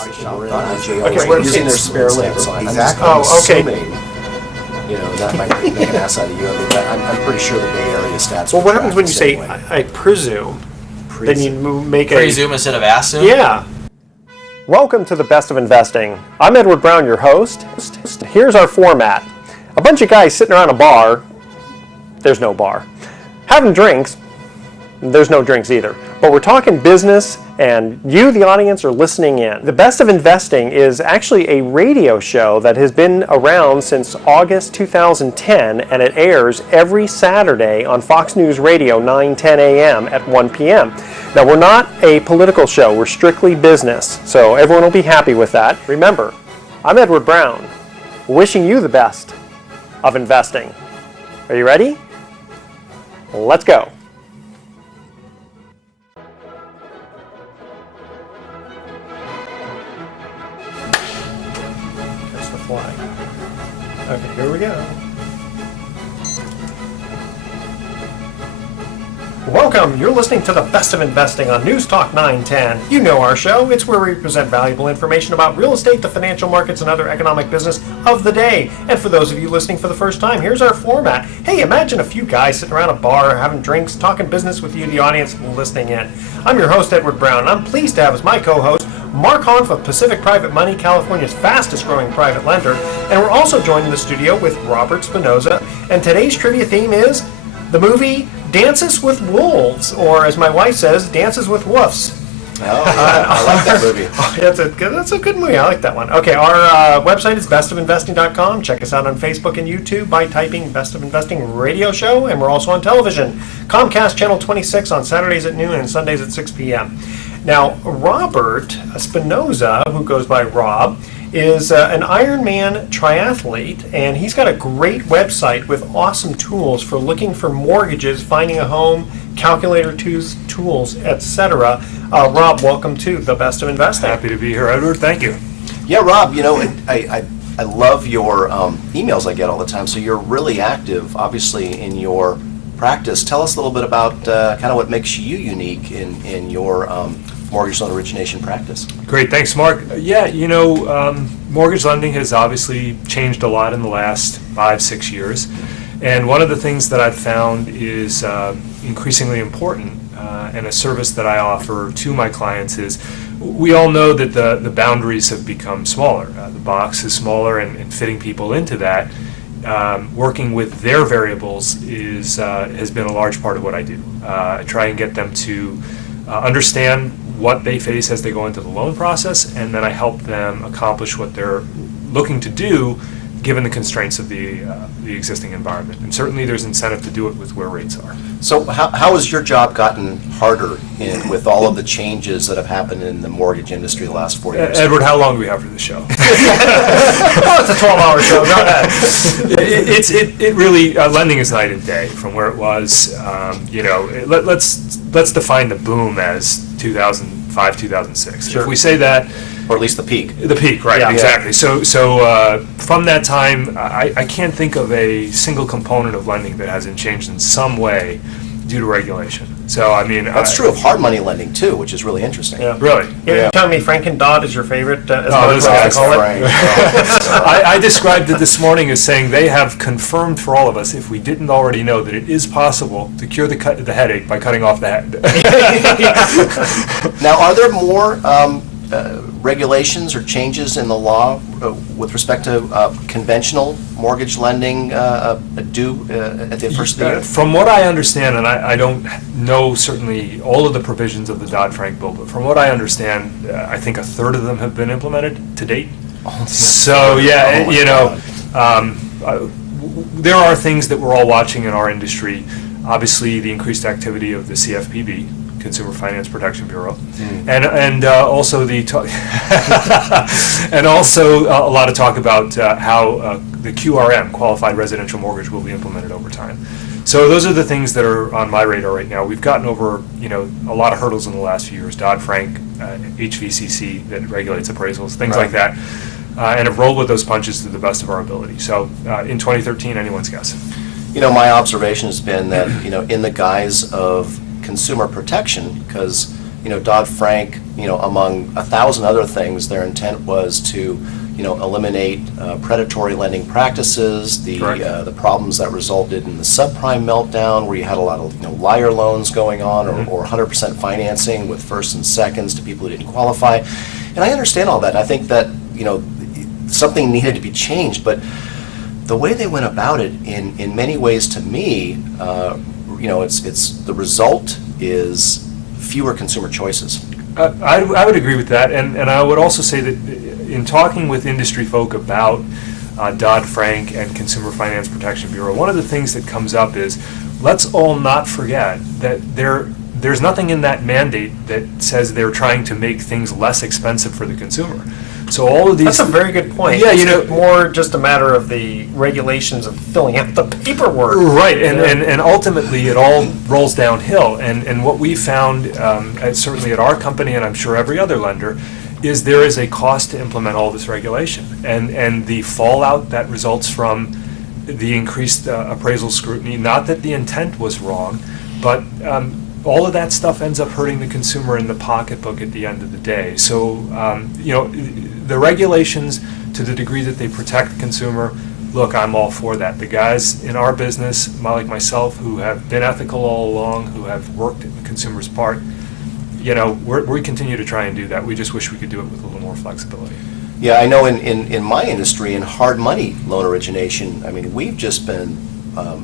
body shop. Okay, We're using their spare limbs. So Exactly. I'm assuming, that might make an ass out of you. I mean, I'm pretty sure the Bay Area stats. Well, what happens when you say, I presume? Then you make a... Presume instead of assume? Yeah. Welcome to the Best of Investing. I'm Edward Brown, your host. Here's our format. A bunch of guys sitting around a bar. There's no bar. Having drinks. There's no drinks either. But we're talking business, and you, the audience, are listening in. The Best of Investing is actually a radio show that has been around since August 2010, and it airs every Saturday on Fox News Radio, 9:10 a.m. at 1 p.m. Now, we're not a political show. We're strictly business, so everyone will be happy with that. Remember, I'm Edward Brown, wishing you the best of investing. Are you ready? Let's go. Okay, here we go. Welcome, you're listening to the Best of Investing on News Talk 910. You know our show. It's where we present valuable information about real estate, the financial markets, and other economic business of the day. And for those of you listening for the first time, here's our format. Hey, imagine a few guys sitting around a bar, having drinks, talking business with you, the audience, listening in. I'm your host, Edward Brown, and I'm pleased to have as my co-host Mark Hanf of Pacific Private Money, California's fastest growing private lender. And we're also joined in the studio with Robert Spinoza. And today's trivia theme is the movie Dances with Wolves, or as my wife says, Dances with Woofs. Oh, yeah. I like that movie. That's a good movie. I like that one. Okay, our website is bestofinvesting.com. Check us out on Facebook and YouTube by typing Best of Investing Radio Show, and we're also on television. Comcast Channel 26 on Saturdays at noon and Sundays at 6 p.m. Now, Robert Spinoza, who goes by Rob, is an Ironman triathlete, and he's got a great website with awesome tools for looking for mortgages, finding a home, calculator tools, etc. Rob, welcome to the Best of Investing. Happy to be here, Edward. Thank you. Yeah, Rob, I love your emails I get all the time, so you're really active, obviously, in your practice. Tell us a little bit about kind of what makes you unique in your mortgage loan origination practice. Great, thanks, Mark. Yeah, mortgage lending has obviously changed a lot in the last 5-6 years, and one of the things that I've found is increasingly important, and a service that I offer to my clients is, we all know that the boundaries have become smaller. The box is smaller, and fitting people into that, working with their variables has been a large part of what I do. I try and get them to understand what they face as they go into the loan process, and then I help them accomplish what they're looking to do given the constraints of the existing environment. And certainly there's incentive to do it with where rates are. So how has your job gotten harder with all of the changes that have happened in the mortgage industry the last 4 years? Edward, how long do we have for this show? It's a 12-hour show. Go ahead. It really, lending is night and day from where it was. Let's define the boom as 2005, 2006. Sure. If we say that, or at least the peak. The peak, right, Yeah. exactly. So from that time, I can't think of a single component of lending that hasn't changed in some way due to regulation. So, I mean... That's true of hard money lending, too, which is really interesting. Yeah. Really? You're telling me Franken Dodd is your favorite, as those guys, call it? Frank. I described it this morning as saying they have confirmed for all of us, if we didn't already know, that it is possible to cure the headache by cutting off the head. Now, are there more regulations or changes in the law with respect to conventional mortgage lending due at the first of the year? From what I understand, and I don't know certainly all of the provisions of the Dodd-Frank bill, but from what I understand, I think a third of them have been implemented to date. So yeah, there are things that we're all watching in our industry. Obviously, the increased activity of the CFPB, Consumer Finance Protection Bureau, and also and also a lot of talk about how the QRM, Qualified Residential Mortgage, will be implemented over time. So those are the things that are on my radar right now. We've gotten over a lot of hurdles in the last few years. Dodd-Frank, HVCC that regulates appraisals, things like that, and have rolled with those punches to the best of our ability. So in 2013, anyone's guess. My observation has been that in the guise of consumer protection, because Dodd-Frank, among 1,000 other things, their intent was to, eliminate predatory lending practices, the problems that resulted in the subprime meltdown, where you had a lot of, liar loans going on, or 100% financing with firsts and seconds to people who didn't qualify. And I understand all that. I think that, something needed to be changed, but the way they went about it, in many ways, to me, it's the result is fewer consumer choices. I would agree with that, and I would also say that in talking with industry folk about Dodd-Frank and Consumer Finance Protection Bureau, one of the things that comes up is, let's all not forget that there's nothing in that mandate that says they're trying to make things less expensive for the consumer. So all of these... That's a very good point. Yeah, it's more just a matter of the regulations of filling out the paperwork. Right, and ultimately it all rolls downhill. And what we found, certainly at our company, and I'm sure every other lender, is there is a cost to implement all this regulation. And the fallout that results from the increased appraisal scrutiny, not that the intent was wrong, but all of that stuff ends up hurting the consumer in the pocketbook at the end of the day. So, the regulations, to the degree that they protect the consumer, look, I'm all for that. The guys in our business, like myself, who have been ethical all along, who have worked in the consumer's part, we continue to try and do that. We just wish we could do it with a little more flexibility. Yeah, I know in my industry, in hard money loan origination, we've just been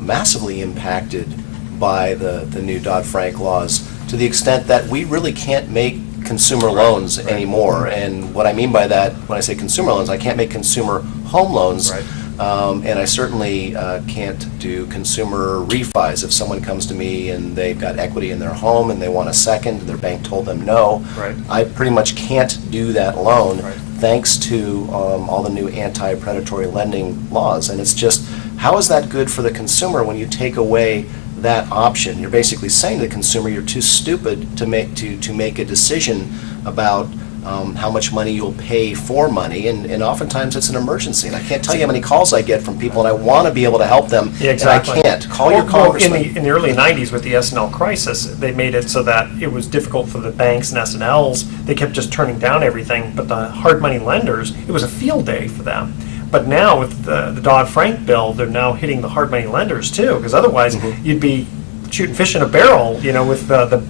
massively impacted by the new Dodd-Frank laws, to the extent that we really can't make consumer loans anymore. And what I mean by that, when I say consumer loans, I can't make consumer home loans. Right. And I certainly can't do consumer refis. If someone comes to me and they've got equity in their home and they want a second, and their bank told them no, Right. I pretty much can't do that loan, Right. thanks to all the new anti-predatory lending laws. And it's just, how is that good for the consumer when you take away that option? You're basically saying to the consumer, you're too stupid to make a decision about how much money you'll pay for money, and oftentimes it's an emergency. And I can't tell you how many calls I get from people, and I want to be able to help them, Yeah, exactly. and I can't. Call your congressman. In the early 90s with the S&L crisis, they made it so that it was difficult for the banks and S&Ls. They kept just turning down everything, but the hard money lenders, it was a field day for them. But now with the Dodd-Frank bill, they're now hitting the hard money lenders too, because otherwise you'd be shooting fish in a barrel, with the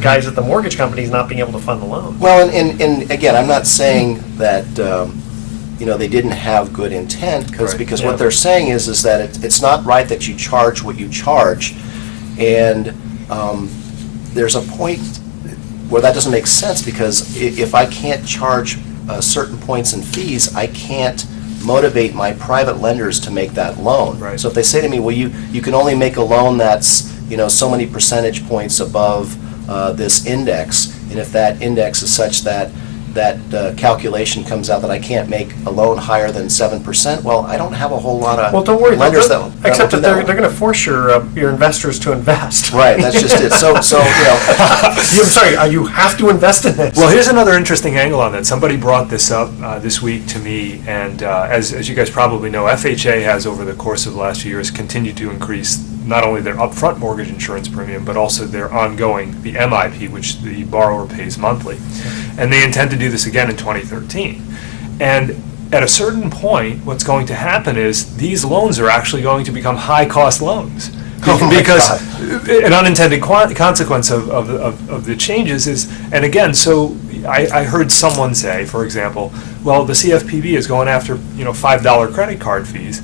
guys at the mortgage companies not being able to fund the loan. Well, and again, I'm not saying that they didn't have good intent, because what they're saying is that it's not right that you charge what you charge, and there's a point where that doesn't make sense, because if I can't charge certain points and fees, I can't motivate my private lenders to make that loan. Right. So if they say to me, well, you can only make a loan that's so many percentage points above this index, and if that index is such that calculation comes out that I can't make a loan higher than 7%, well, I don't have a whole lot of Well, don't worry, lenders except that they're that. going to force your investors to invest. Right, that's just it. So I'm sorry, you have to invest in this. Well, here's another interesting angle on that. Somebody brought this up this week to me, and as you guys probably know, FHA has, over the course of the last few years, continued to increase not only their upfront mortgage insurance premium, but also their ongoing, the MIP, which the borrower pays monthly. And they intend to do this again in 2013. And at a certain point, what's going to happen is these loans are actually going to become high-cost loans. Because an unintended consequence of the changes is, and again, so I heard someone say, for example, well, the CFPB is going after $5 credit card fees,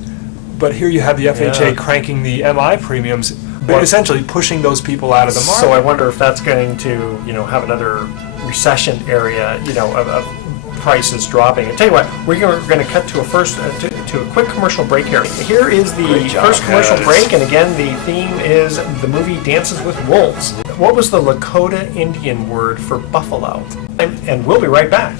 but here you have the FHA cranking the MI premiums, but essentially pushing those people out of the market. So I wonder if that's going to have another recession area, of prices dropping. I tell you what, we're going to cut to a quick commercial break here. Here is the first commercial break, and again, the theme is the movie Dances with Wolves. What was the Lakota Indian word for buffalo? And we'll be right back.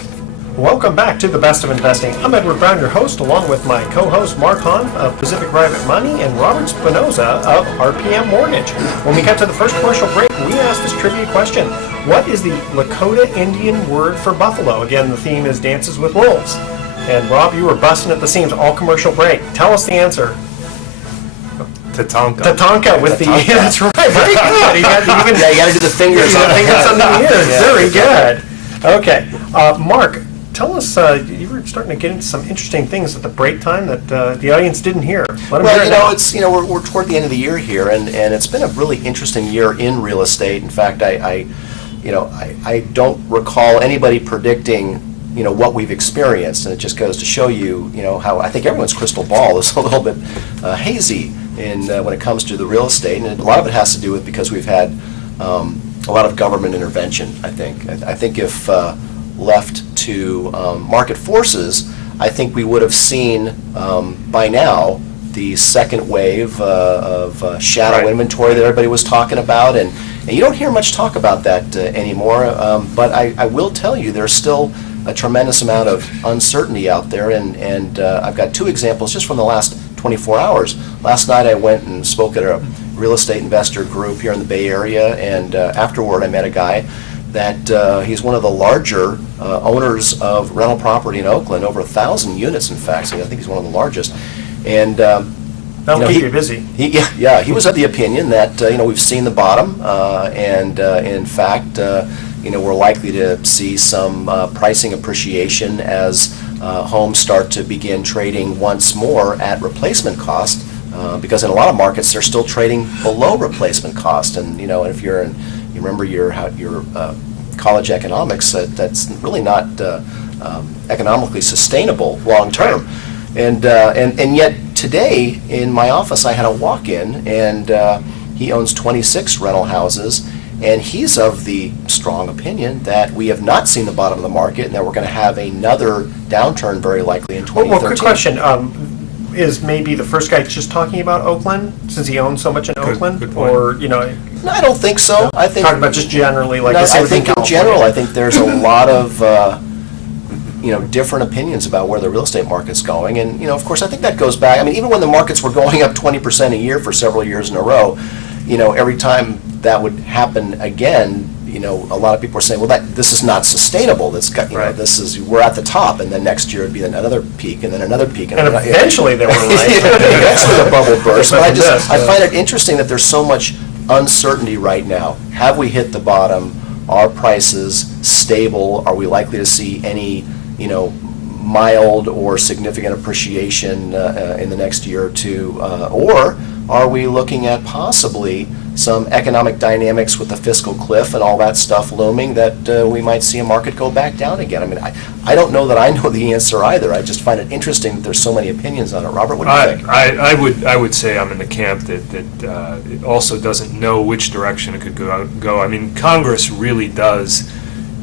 Welcome back to The Best of Investing. I'm Edward Brown, your host, along with my co-host Mark Hahn of Pacific Private Money and Robert Spinoza of RPM Mortgage. When we got to the first commercial break, we asked this trivia question. What is the Lakota Indian word for buffalo? Again, the theme is Dances with Wolves. And Rob, you were busting at the seams all commercial break. Tell us the answer. Tatanka with the, yeah, that's right, very good. You got even, Yeah, you got to do the fingers. your fingers on the ears, Yeah. very good. Okay, Mark, tell us, you were starting to get into some interesting things at the break time that the audience didn't hear. Let them Well, hear it now. it's we're toward the end of the year here, and it's been a really interesting year in real estate. In fact, I don't recall anybody predicting what we've experienced, and it just goes to show you how I think everyone's crystal ball is a little bit hazy in when it comes to the real estate, and a lot of it has to do with because we've had a lot of government intervention. I think if left to market forces, I think we would have seen by now the second wave of shadow Right. inventory that everybody was talking about, and you don't hear much talk about that anymore. But I will tell you, there's still a tremendous amount of uncertainty out there, and I've got two examples just from the last 24 hours. Last night I went and spoke at a real estate investor group here in the Bay Area, and afterward I met a guy that he's one of the larger owners of rental property in Oakland, over 1,000 units in fact, so I think he's one of the largest. And That'll keep you busy. he was of the opinion that we've seen the bottom, and in fact, we're likely to see some pricing appreciation as homes start to begin trading once more at replacement cost, because in a lot of markets they're still trading below replacement cost. And if you remember your college economics, that's really not economically sustainable long term. And yet today in my office I had a walk-in, and he owns 26 rental houses, and he's of the strong opinion that we have not seen the bottom of the market and that we're going to have another downturn very likely in 2013. Well, quick question. Is maybe the first guy just talking about Oakland, since he owns so much in Oakland? good point. Or, No, I don't think so. I think talking about just generally, like, No, let's say I within think in California. general, I think there's a lot of different opinions about where the real estate market's going, and of course I think that goes back. I mean, even when the markets were going up 20% a year for several years in a row, every time that would happen again, a lot of people were saying, well, this is not sustainable. That's got, Right. we're at the top, and then next year it'd be another peak, and then another peak, And eventually they were right. eventually the bubble burst. But Yes, I yeah. find it interesting that there's so much uncertainty right now. Have we hit the bottom? Are prices stable? Are we likely to see any, mild or significant appreciation in the next year or two? Or are we looking at possibly some economic dynamics with the fiscal cliff and all that stuff looming that we might see a market go back down again? I mean, I don't know that I know the answer either. I just find it interesting that there's so many opinions on it. Robert, what do you think? I would say I'm in the camp that it also doesn't know which direction it could go. I mean, Congress really does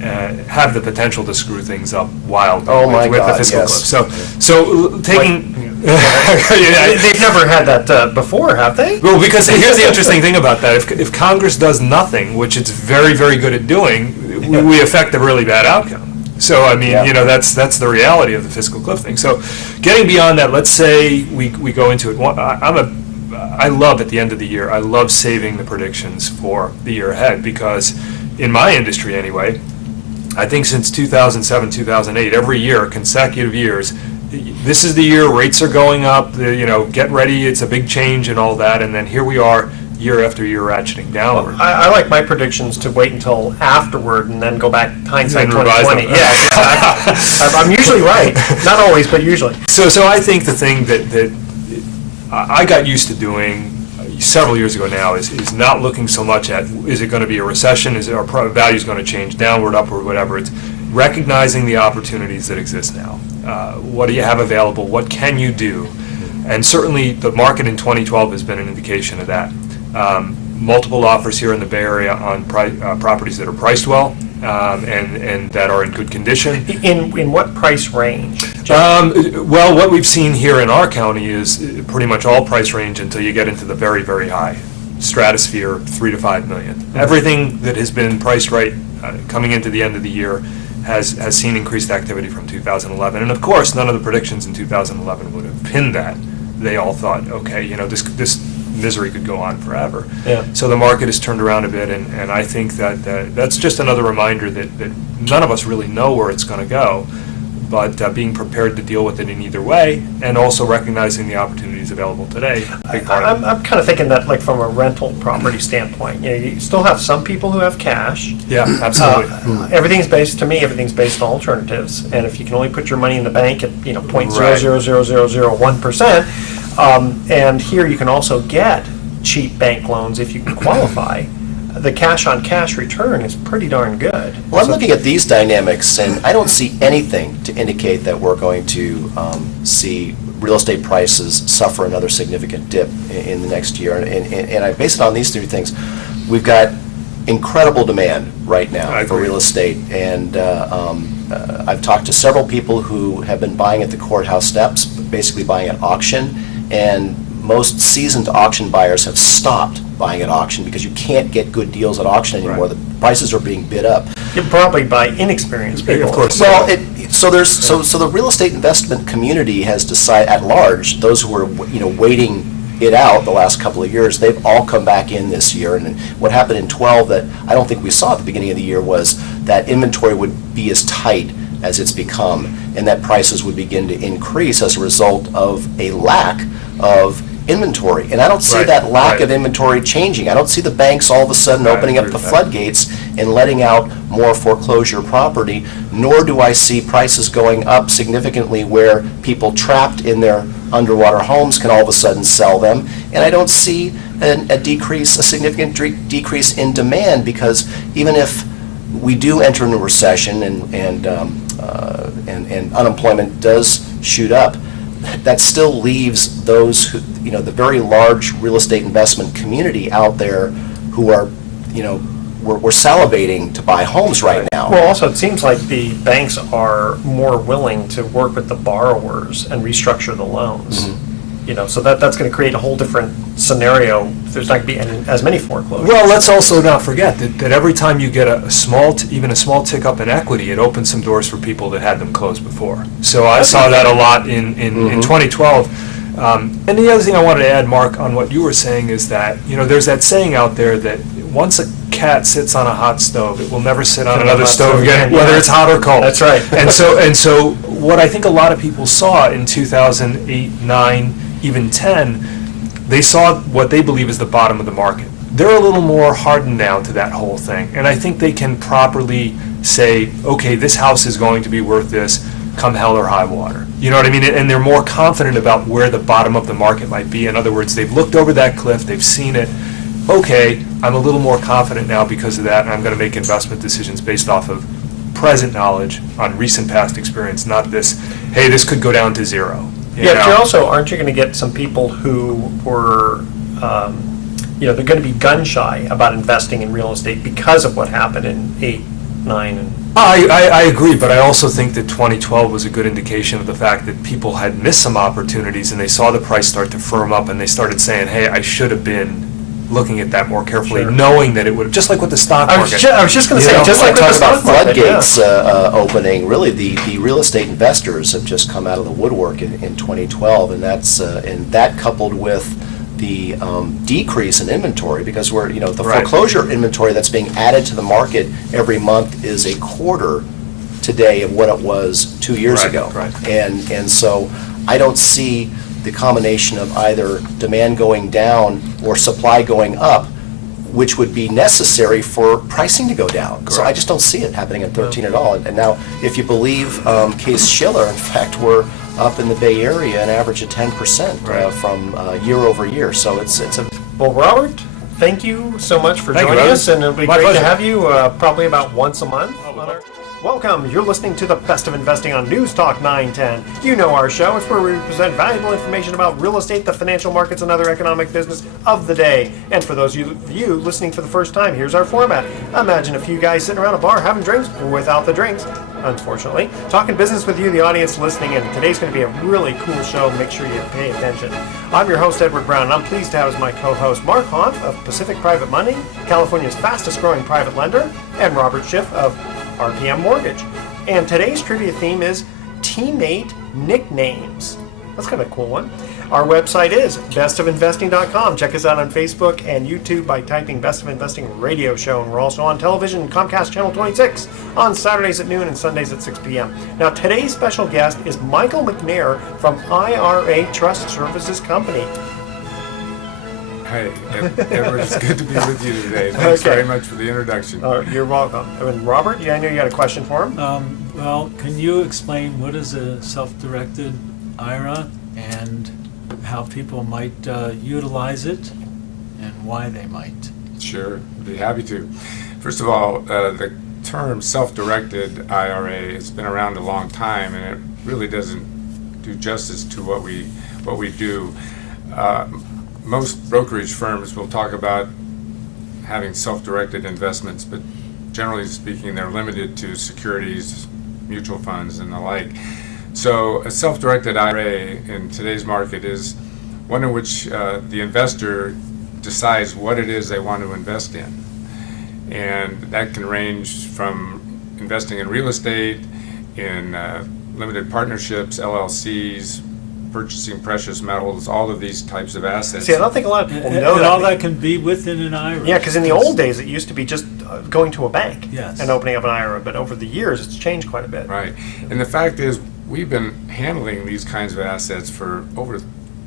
have the potential to screw things up wildly Oh my with the God, fiscal yes. cliff. So taking. They've never had that before, have they? Well, because here's the interesting thing about that. If Congress does nothing, which it's very, very good at doing, we affect a really bad outcome. So, I mean, Yeah. that's the reality of the fiscal cliff thing. So, getting beyond that, let's say we go into it. I love at the end of the year, I love saving the predictions for the year ahead, because in my industry anyway, I think since 2007, 2008, every year, consecutive years, this is the year rates are going up, get ready, it's a big change and all that, and then here we are, year after year ratcheting downward. I like my predictions to wait until afterward and then go back hindsight And revise 2020. them. Yeah, exactly. I'm usually right. Not always, but usually. So I think the thing that I got used to doing several years ago now is not looking so much at, is it going to be a recession, is our values going to change downward, upward, whatever. It's recognizing the opportunities that exist now. What do you have available? What can you do? And certainly the market in 2012 has been an indication of that. Multiple offers here in the Bay Area on properties that are priced well and that are in good condition. In what price range? Well, what we've seen here in our county is pretty much all price range until you get into the very, very high stratosphere, 3 to 5 million. Everything that has been priced right coming into the end of the year has seen increased activity from 2011. And of course, none of the predictions in 2011 would have pinned that. They all thought, okay, this misery could go on forever. Yeah. So the market has turned around a bit, and I think that that's just another reminder that none of us really know where it's going to go. but being prepared to deal with it in either way, and also recognizing the opportunities available today. Big part of it. I'm kind of thinking that, like, from a rental property standpoint, you still have some people who have cash. Yeah, absolutely. Everything's based on alternatives, and if you can only put your money in the bank at 0.000001%, and here you can also get cheap bank loans if you can qualify. The cash-on-cash return is pretty darn good. Well, I'm looking at these dynamics, and I don't see anything to indicate that we're going to see real estate prices suffer another significant dip in the next year. And I base it on these three things. We've got incredible demand right now for real estate, and I've talked to several people who have been buying at the courthouse steps, basically buying at auction, and most seasoned auction buyers have stopped buying at auction because you can't get good deals at auction anymore. Right. The prices are being bid up. You probably by inexperienced people. Of course. Well, so the real estate investment community has decided at large, those who were waiting it out the last couple of years, they've all come back in this year. And what happened in 12 that I don't think we saw at the beginning of the year was that inventory would be as tight as it's become, and that prices would begin to increase as a result of a lack of inventory. And I don't see that lack of inventory changing. I don't see the banks all of a sudden opening up the floodgates and letting out more foreclosure property, nor do I see prices going up significantly where people trapped in their underwater homes can all of a sudden sell them. And I don't see a significant decrease in demand, because even if we do enter into a recession and unemployment does shoot up, that still leaves those who, the very large real estate investment community out there who are, we're salivating to buy homes right now. Well, also, it seems like the banks are more willing to work with the borrowers and restructure the loans. Mm-hmm. So that's going to create a whole different scenario. There's not going to be as many foreclosures. Well, let's also not forget that every time you get even a small tick up in equity, it opens some doors for people that had them closed before. So I saw that a lot in 2012. And the other thing I wanted to add, Mark, on what you were saying is that, there's that saying out there that once a cat sits on a hot stove, it will never sit on another stove again, whether it's hot or cold. That's right. And so what I think a lot of people saw in 2008, 9, even 10, they saw what they believe is the bottom of the market. They're a little more hardened now to that whole thing, and I think they can properly say, okay, this house is going to be worth this come hell or high water. You know what I mean? And they're more confident about where the bottom of the market might be. In other words, they've looked over that cliff, they've seen it. Okay, I'm a little more confident now because of that, and I'm going to make investment decisions based off of present knowledge on recent past experience, not this, hey, this could go down to zero. But aren't you going to get some people who were, they're going to be gun shy about investing in real estate because of what happened in 8, 9, and... I agree, but I also think that 2012 was a good indication of the fact that people had missed some opportunities, and they saw the price start to firm up, and they started saying, hey, I should have been looking at that more carefully, knowing that it would have, just like with the stock market. I was just going to say, just like with the stock market. Floodgates opening, really the real estate investors have just come out of the woodwork in 2012, and that coupled with the decrease in inventory, because the foreclosure inventory that's being added to the market every month is a quarter today of what it was 2 years ago. Right. And so I don't see the combination of either demand going down or supply going up, which would be necessary for pricing to go down. So I just don't see it happening at 13 at all. And now, if you believe Case Shiller, in fact, we're up in the Bay Area an average of 10% from year over year. So it's a... Well, Robert, thank you so much for joining us, and it'll be great to have you probably about once a month. Welcome. You're listening to the Best of Investing on News Talk 910. You know our show. It's where we present valuable information about real estate, the financial markets, and other economic business of the day. And for those of you listening for the first time, here's our format. Imagine a few guys sitting around a bar having drinks without the drinks, unfortunately, talking business with you, the audience, listening in. Today's going to be a really cool show. Make sure you pay attention. I'm your host, Edward Brown, and I'm pleased to have as my co-host Mark Hanf of Pacific Private Money, California's fastest growing private lender, and Robert Schiff of RPM Mortgage. And today's trivia theme is teammate nicknames. That's kind of a cool one. Our website is bestofinvesting.com. Check us out on Facebook and YouTube by typing Best of Investing Radio Show. And we're also on television, Comcast Channel 26, on Saturdays at noon and Sundays at 6 p.m. Now, today's special guest is Michael McNair from IRA Trust Services Company. Hi, Edward, it's good to be with you today. Thanks very much for the introduction. You're welcome. And Robert, I know you got a question for him. Well, can you explain what is a self-directed IRA and how people might utilize it and why they might? Sure, I'd be happy to. First of all, the term self-directed IRA has been around a long time, and it really doesn't do justice to what we do. Most brokerage firms will talk about having self-directed investments, but generally speaking, they're limited to securities, mutual funds, and the like. So a self-directed IRA in today's market is one in which the investor decides what it is they want to invest in. And that can range from investing in real estate, in limited partnerships, LLCs, purchasing precious metals, all of these types of assets. See, I don't think a lot of people And know that. all that can be within an IRA. Yeah, because in the old days, it used to be just going to a bank Yes. and opening up an IRA, but over the years, it's changed quite a bit. Right. And the fact is, we've been handling these kinds of assets for over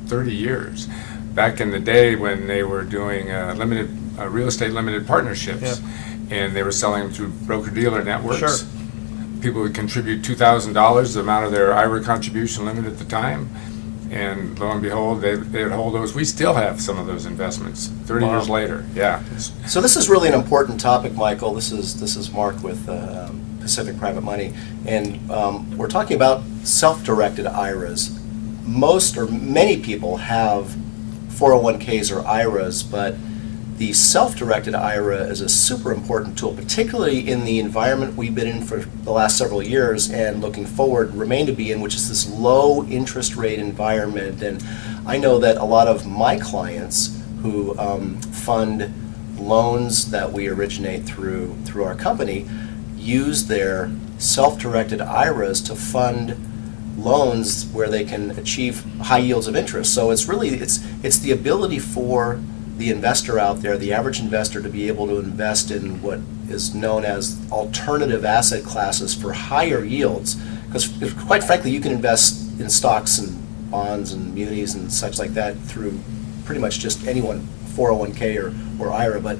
30 years. Back in the day when they were doing real estate limited partnerships, and they were selling them through broker-dealer networks. Sure. People would contribute $2,000, the amount of their IRA contribution limit at the time, and lo and behold, they would hold those. We still have some of those investments 30 years later. Yeah. So this is really an important topic, Michael. This is Mark with Pacific Private Money, and we're talking about self-directed IRAs. Most or many people have 401ks or IRAs, but the self-directed IRA is a super important tool, particularly in the environment we've been in for the last several years and looking forward, remain to be in, which is this low interest rate environment. And I know that a lot of my clients who fund loans that we originate through our company use their self-directed IRAs to fund loans where they can achieve high yields of interest. So it's really, it's the ability for the investor out there, the average investor, to be able to invest in what is known as alternative asset classes for higher yields. Because quite frankly, you can invest in stocks and bonds and munis and such like that through pretty much just anyone, 401k or IRA. But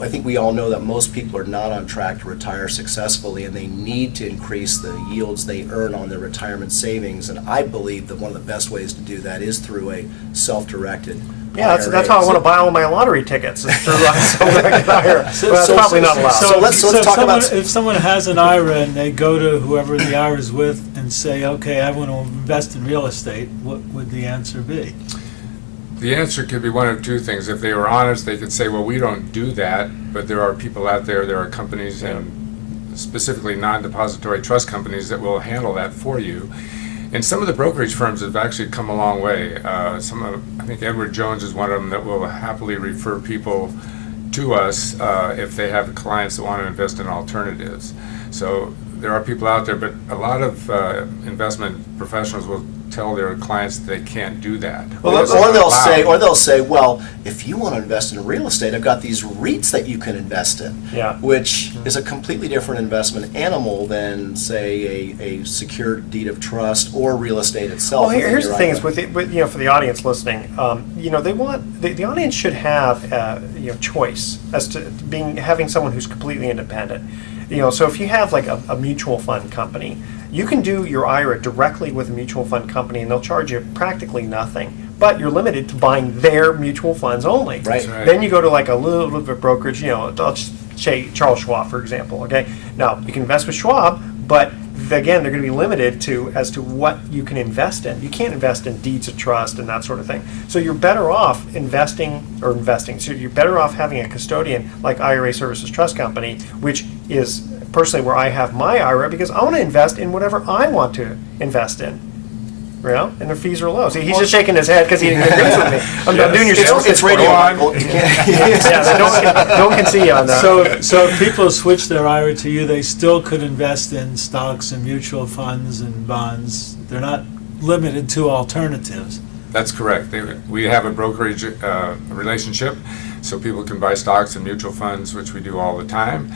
I think we all know that most people are not on track to retire successfully, and they need to increase the yields they earn on their retirement savings. And I believe that one of the best ways to do that is through a self-directed Yeah, that's how I want to buy all my lottery tickets. Is through a self-directed IRA. Well, that's probably not allowed. So let's talk about. If someone has an IRA and they go to whoever the IRA is with and say, okay, I want to invest in real estate, what would the answer be? The answer could be one of two things. If they were honest, they could say, well, we don't do that, but there are people out there, there are companies, and specifically non-depository trust companies that will handle that for you. And some of the brokerage firms have actually come a long way. I think Edward Jones is one of them that will happily refer people to us if they have clients that want to invest in alternatives. So there are people out there, but a lot of investment professionals will tell their clients that they can't do that. Well, or they'll say, well, if you want to invest in real estate, I've got these REITs that you can invest in, which is a completely different investment animal than, say, a secured deed of trust or real estate itself. Well, here's the thing: is for the audience listening, they want the audience should have choice as to having someone who's completely independent. So if you have like a mutual fund company, you can do your IRA directly with a mutual fund company, and they'll charge you practically nothing. But you're limited to buying their mutual funds only. Right. Then you go to like a little bit of brokerage. I'll just say Charles Schwab, for example. Okay. Now you can invest with Schwab, but again, they're going to be limited as to what you can invest in. You can't invest in deeds of trust and that sort of thing. So you're better off investing. So you're better off having a custodian like IRA Services Trust Company, which is personally where I have my IRA, because I want to invest in whatever I want to invest in. And their fees are low. See, he's just shaking his head because he agrees with me. I'm doing your sales. It's radio, Michael. You can't. No one can see you on that. So if people switch their IRA to you, they still could invest in stocks and mutual funds and bonds. They're not limited to alternatives. That's correct. We have a brokerage relationship, so people can buy stocks and mutual funds, which we do all the time.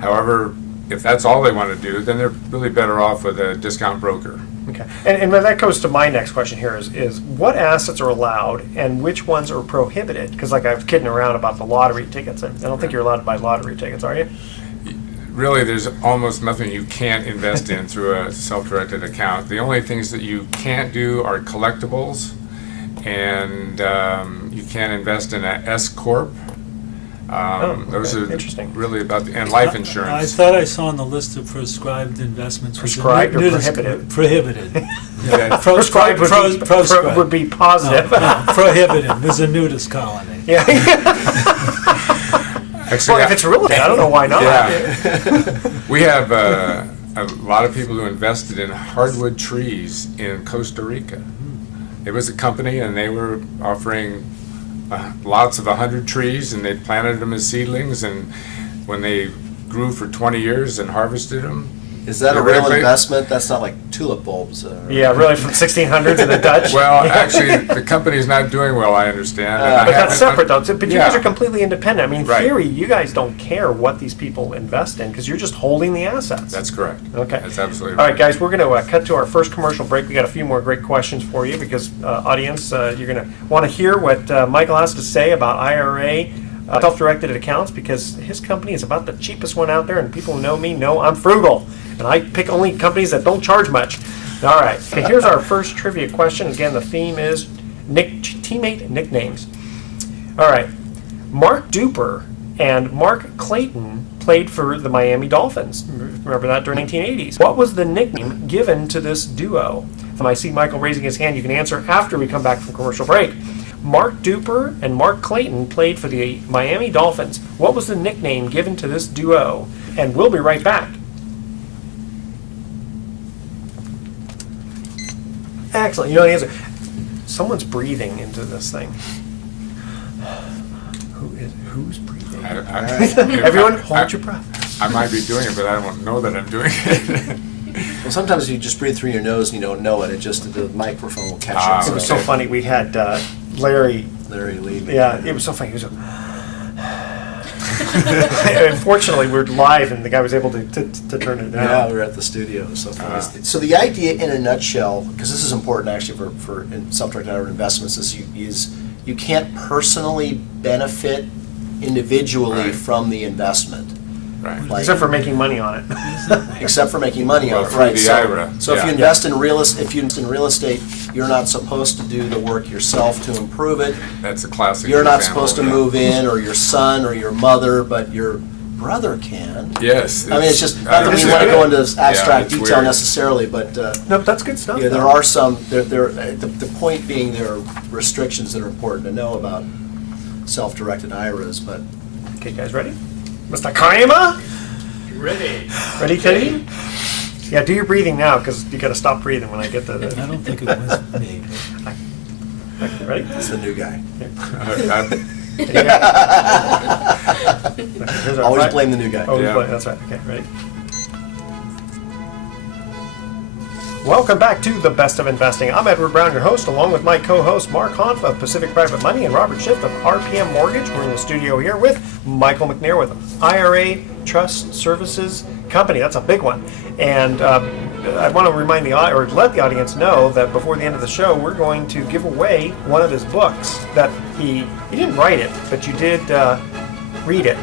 However, if that's all they want to do, then they're really better off with a discount broker. Okay. And that goes to my next question here is what assets are allowed and which ones are prohibited? Because like I was kidding around about the lottery tickets. I don't think you're allowed to buy lottery tickets, are you? Really, there's almost nothing you can't invest in through a self-directed account. The only things that you can't do are collectibles, and you can't invest in an S corp. Those okay. are Interesting. really and life I insurance. thought I saw on the list of prescribed investments. was a Prescribed or nudist- prohibited? Prohibited. Yeah. Prescribed would be positive. No, prohibited. There's a nudist colony. Yeah. Actually, Well, if it's real estate, I don't know why not. Yeah. We have a lot of people who invested in hardwood trees in Costa Rica. It was a company, and they were offering lots of 100 trees, and they planted them as seedlings, and when they grew for 20 years and harvested them. Is that a they're real really great. investment? That's not like tulip bulbs. Yeah, really, from 1600s in the Dutch. Well, actually, the company's not doing well, I understand. and I But that's haven't- separate, though. But you guys Yeah. are completely independent. I mean, in Right. theory, you guys don't care what these people invest in because you're just holding the assets. That's correct. Okay. That's absolutely All right. right, guys, we're going to cut to our first commercial break. We got a few more great questions for you because, audience, you're going to want to hear what Michael has to say about IRA self-directed accounts because his company is about the cheapest one out there, and people who know me know I'm frugal, and I pick only companies that don't charge much. All right, okay, here's our first trivia question. Again, the theme is teammate nicknames. All right, Mark Duper and Mark Clayton played for the Miami Dolphins. Remember that during 1980s. What was the nickname given to this duo? I see Michael raising his hand. You can answer after we come back from commercial break. Mark Duper and Mark Clayton played for the Miami Dolphins. What was the nickname given to this duo? And we'll be right back. Excellent. You know the answer. Someone's breathing into this thing. Who's breathing? Everyone, hold your breath. I might be doing it, but I don't know that I'm doing it. Well, sometimes you just breathe through your nose and you don't know it. It just the microphone will catch Ah, it. It was so Okay. funny. We had Larry. Larry Lee. Yeah, it was so funny. He was unfortunately, we're live, and the guy was able to turn it down. Yeah, we were at the studio. So, so the idea, in a nutshell, because this is important actually for self-directed IRA investments, is you can't personally benefit individually Right. from the investment, Right. like, Except for making money on it. except for making money on Well, it. through Right. the So, IRA, so if yeah. you invest in real estate, you're not supposed to do the work yourself to improve it. That's a classic You're not example, supposed to yeah. move in, or your son, or your mother, but your brother can. Yes. I mean, it's just, not that we understand. want to go into Yeah, abstract it's detail weird. necessarily, but No, that's good stuff. yeah, there though. are some, the point being there are restrictions that are important to know about self-directed IRAs, but Okay, guys, ready? Mr. Kramer? Ready. Ready, Teddy? Yeah, do your breathing now, because you got to stop breathing when I get to I the. don't think it was me. Ready? it's the new guy. Here's our Always fi- blame the new guy. Oh, Yeah. that's right. Okay, ready? Welcome back to The Best of Investing. I'm Edward Brown, your host, along with my co-host Mark Hanf of Pacific Private Money and Robert Schiff of RPM Mortgage. We're in the studio here with Michael McNair with IRA Trust Services Company. That's a big one. And I want to remind let the audience know that before the end of the show, we're going to give away one of his books that he didn't write it, but you did read it.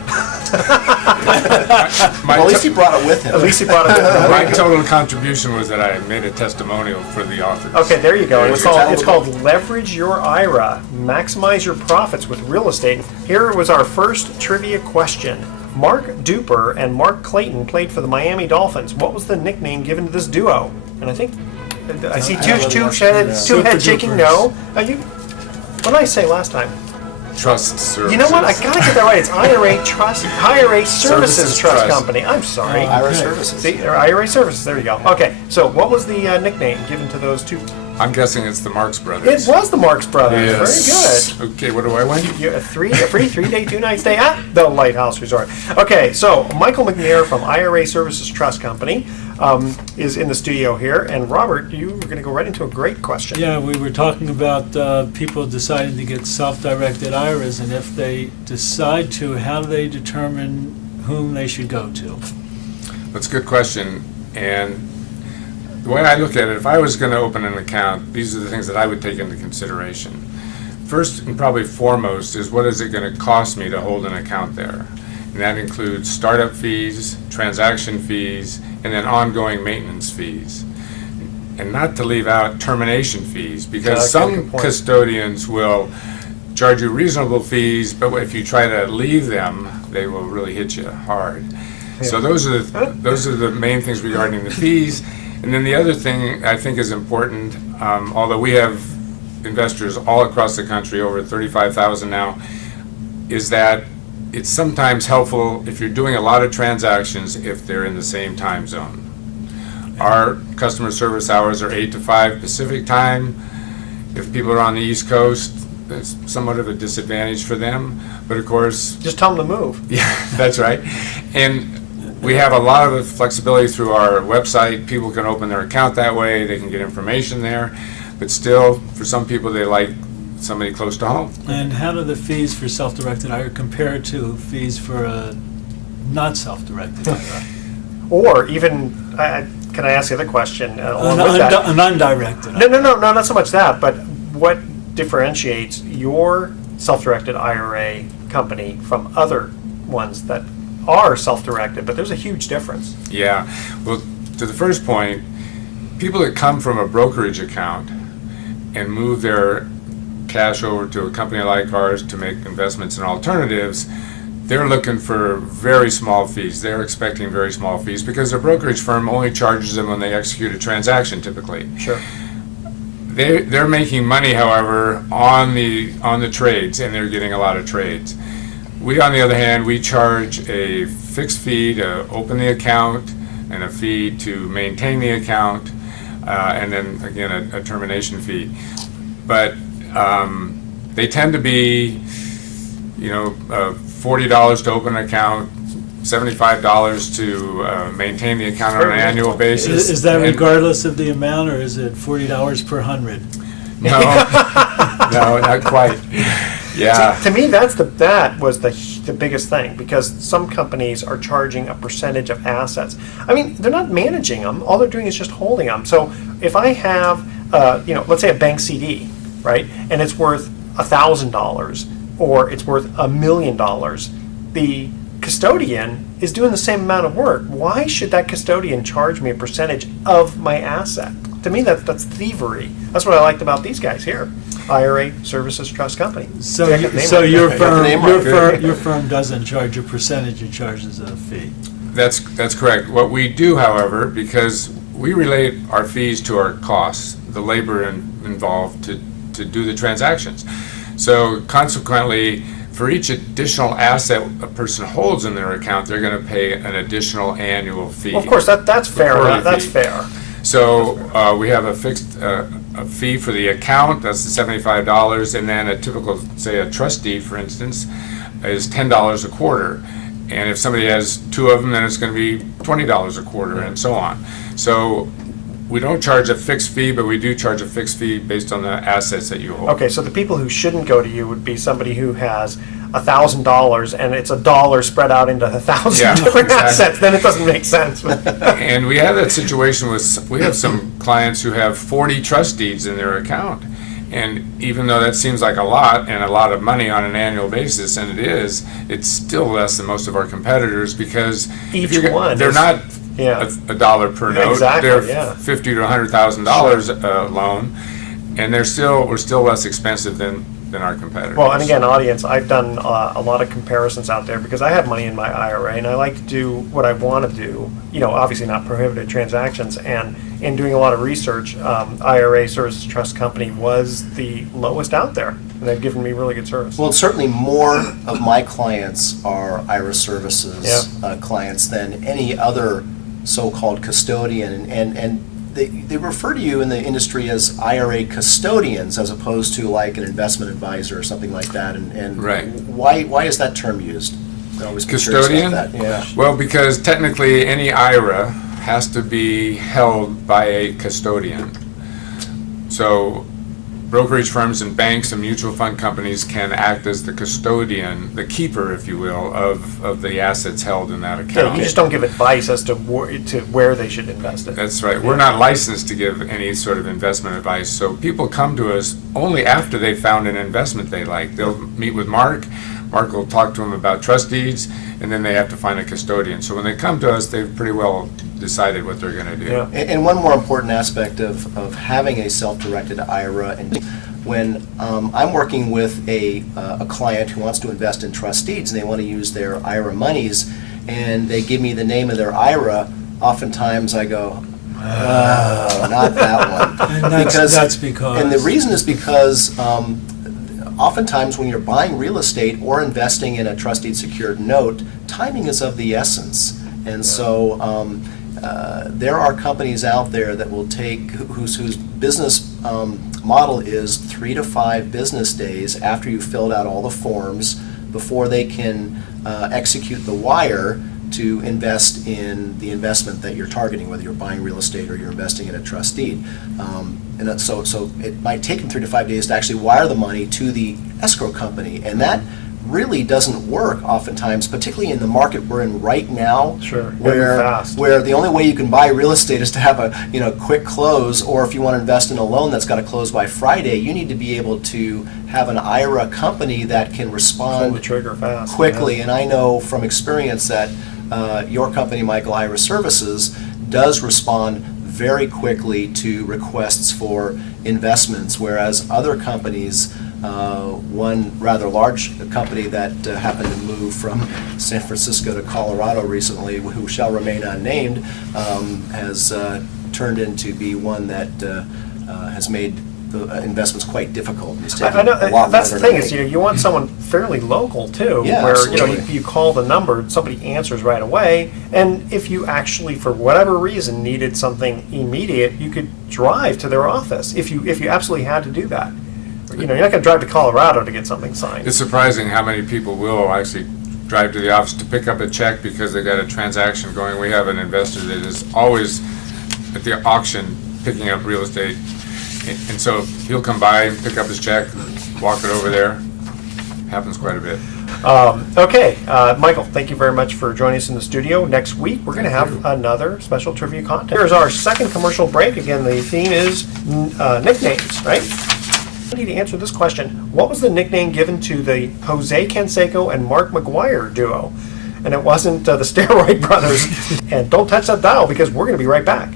My Well, at least to- he brought it with him. At least he brought it. My total contribution was that I made a testimonial for the authors. Okay, there you go. There's It's your called title. Leverage Your IRA, Maximize Your Profits with Real Estate. Here was our first trivia question. Mark Duper and Mark Clayton played for the Miami Dolphins. What was the nickname given to this duo? And I think I see two heads shaking no. What did I say last time? Trust services. You know what? I gotta get that right. It's IRA Services Services Trust Trust. Company. I'm sorry. IRA Okay. Services. See, or IRA Services. There you go. Okay, so what was the nickname given to those two? I'm guessing it's the Marx Brothers. It was the Marx Brothers. Yes. Very good. Okay, what do I win? A free 3-day, 2-night stay at the Lighthouse Resort. Okay, so Michael McNair from IRA Services Trust Company. is in the studio here. And Robert, you were going to go right into a great question. Yeah, we were talking about people deciding to get self-directed IRAs, and if they decide to, how do they determine whom they should go to? That's a good question. And the way I look at it, if I was going to open an account, these are the things that I would take into consideration. First and probably foremost is, what is it going to cost me to hold an account there? And that includes startup fees, transaction fees, and then ongoing maintenance fees. And not to leave out termination fees, because Yeah, good some point. custodians will charge you reasonable fees, but if you try to leave them, they will really hit you hard. So those are the main things regarding the fees. And then the other thing I think is important, although we have investors all across the country, over 35,000 now, is that it's sometimes helpful if you're doing a lot of transactions if they're in the same time zone. Our customer service hours are 8 to 5 Pacific time. If people are on the East Coast, it's somewhat of a disadvantage for them. But of course, Just tell them to move. yeah, that's right. And we have a lot of flexibility through our website. People can open their account that way. They can get information there. But still, for some people, they like somebody close to home. And how do the fees for self-directed IRA compare to fees for a not self-directed IRA? Or even, can I ask the other question along with that? An undirected No, IRA. no, not so much that, but what differentiates your self-directed IRA company from other ones that are self-directed? But there's a huge difference. Yeah. Well, to the first point, people that come from a brokerage account and move their cash over to a company like ours to make investments in alternatives, they're looking for very small fees. They're expecting very small fees because a brokerage firm only charges them when they execute a transaction typically. Sure. They're making money, however, on the trades, and they're getting a lot of trades. We, on the other hand, we charge a fixed fee to open the account and a fee to maintain the account, and then again a termination fee. But they tend to be, $40 to open an account, $75 to maintain the account on an annual basis. Is that And- regardless of the amount, or is it $40 per 100? No, no, not quite. Yeah. To me, that was the biggest thing, because some companies are charging a percentage of assets. I mean, they're not managing them. All they're doing is just holding them. So if I have, let's say a bank CD, right, and it's worth $1,000 or it's worth $1 million, the custodian is doing the same amount of work. Why should that custodian charge me a percentage of my asset? To me, that's thievery. That's what I liked about these guys here, IRA Services Trust Company. So, Yeah, I got the name so right. your I got the name firm, right. your firm doesn't charge a percentage; it charges a fee. That's correct. What we do, however, because we relate our fees to our costs, the labor involved to do the transactions. So consequently, for each additional asset a person holds in their account, they're going to pay an additional annual fee. Well, of course, that's fair. Quarterly That's fee. fair. So we have a fixed a fee for the account, that's the $75, and then a typical, say a trustee, for instance, is $10 a quarter. And if somebody has two of them, then it's going to be $20 a quarter, and so on. So we don't charge a fixed fee, but we do charge a fixed fee based on the assets that you hold. Okay, so the people who shouldn't go to you would be somebody who has $1,000 and it's $1 spread out into 1,000 Yeah, different exactly. assets. Then it doesn't make sense. And we have that situation we have some clients who have 40 trust deeds in their account. And even though that seems like a lot and a lot of money on an annual basis, and it is, it's still less than most of our competitors, because if Each one they're is- not Yeah. a dollar per note. Exactly, They're yeah. $50,000 to $100,000 loan, and we're still less expensive than our competitors. Well, and again, audience, I've done a lot of comparisons out there because I have money in my IRA and I like to do what I want to do, obviously not prohibited transactions. And in doing a lot of research, IRA Services Trust Company was the lowest out there. And they've given me really good service. Well, certainly more of my clients are IRA Services clients than any other so-called custodian, and they refer to you in the industry as IRA custodians as opposed to like an investment advisor or something like that. And Right. why is that term used? I always be curious about Custodian? that. Yeah. Well, because technically any IRA has to be held by a custodian. So brokerage firms and banks and mutual fund companies can act as the custodian, the keeper, if you will, of the assets held in that Yeah, account. you just don't give advice as to where they should invest it. That's right. We're not licensed to give any sort of investment advice. So people come to us only after they've found an investment they like. They'll meet with Mark. Mark will talk to them about trust deeds, and then they have to find a custodian. So when they come to us, they've pretty well decided what they're going to do. Yeah. And one more important aspect of having a self-directed IRA, and when I'm working with a client who wants to invest in trust deeds and they want to use their IRA monies, and they give me the name of their IRA, oftentimes I go, oh, not that one. And that's because. And the reason is because oftentimes when you're buying real estate or investing in a trust deed secured note, timing is of the essence. And so there are companies out there that will take, whose business model is 3 to 5 business days after you've filled out all the forms before they can execute the wire to invest in the investment that you're targeting, whether you're buying real estate or you're investing in a trust deed. And that's so it might take them 3 to 5 days to actually wire the money to the escrow company. And that really doesn't work oftentimes, particularly in the market we're in right now. Sure, where fast. where the only way you can buy real estate is to have a quick close, or if you want to invest in a loan that's got to close by Friday, you need to be able to have an IRA company that can Pull the respond trigger fast. quickly. And I know from experience that your company, Michael IRA Services, does respond very quickly to requests for investments, whereas other companies, one rather large company that happened to move from San Francisco to Colorado recently, who shall remain unnamed, has turned into be one that has made the investments quite difficult. It's taken I know, a lot that's the longer thing to is, make. you want someone fairly local too, Yeah, where absolutely. you call the number, somebody answers right away, and if you actually, for whatever reason, needed something immediate, you could drive to their office if you absolutely had to do that. You're not going to drive to Colorado to get something signed. It's surprising how many people will actually drive to the office to pick up a check because they got a transaction going. We have an investor that is always at the auction picking up real estate. And so he'll come by, pick up his check, walk it over there. Happens quite a bit. Okay, Michael, thank you very much for joining us in the studio. Next week, we're going to have another special trivia contest. Here's our second commercial break. Again, the theme is nicknames, right? I need to answer this question. What was the nickname given to the Jose Canseco and Mark McGuire duo? And it wasn't the Steroid Brothers. And don't touch that dial because we're going to be right back.